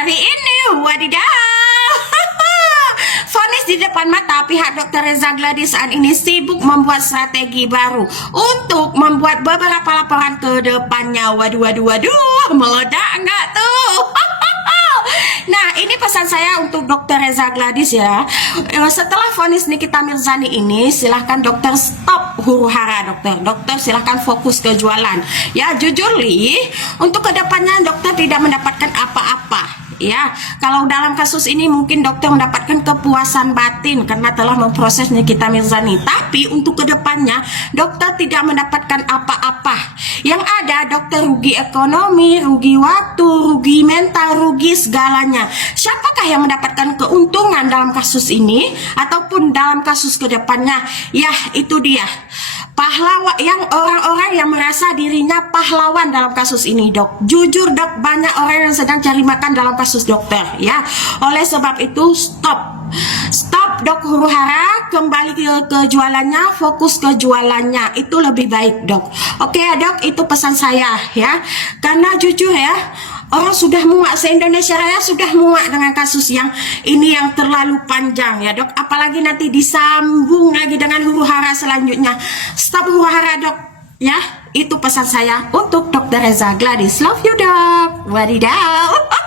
Hari ini, wadidaw, vonis di depan mata pihak Dr. Reza Gladys saat ini sibuk membuat strategi baru untuk membuat beberapa laporan ke depannya. Waduh, meledak enggak tuh? Nah, ini pesan saya untuk Dr. Reza Gladys ya. Setelah vonis Nikita Mirzani ini, silahkan dokter stop huru hara dokter. Dokter silahkan fokus ke jualan. Ya, jujur Li, untuk kedepannya dokter tidak mendapatkan apa-apa. Ya, kalau dalam kasus ini mungkin dokter mendapatkan kepuasan batin karena telah memproses Nikita Mirzani. Tapi untuk kedepannya dokter tidak mendapatkan apa-apa. Yang ada dokter rugi ekonomi, rugi waktu, rugi mental, rugi segalanya. Siapakah yang mendapatkan keuntungan dalam kasus ini ataupun dalam kasus kedepannya? Ya, itu dia. Pahlawan yang orang-orang yang merasa dirinya pahlawan dalam kasus ini, dok. Jujur dok, banyak orang yang sedang cari makan dalam kasus dokter, ya. Oleh sebab itu stop dok huru hara, kembali ke jualannya, fokus ke jualannya, itu lebih baik dok. Oke ya dok, itu pesan saya ya. Karena jujur ya, orang sudah muak, se-Indonesia Raya sudah muak dengan kasus yang ini yang terlalu panjang ya dok. Apalagi nanti disambung lagi dengan huru hara selanjutnya. Stop huru hara dok ya. Itu pesan saya untuk Dr. Reza Gladys. Love you dok. Wadidaw.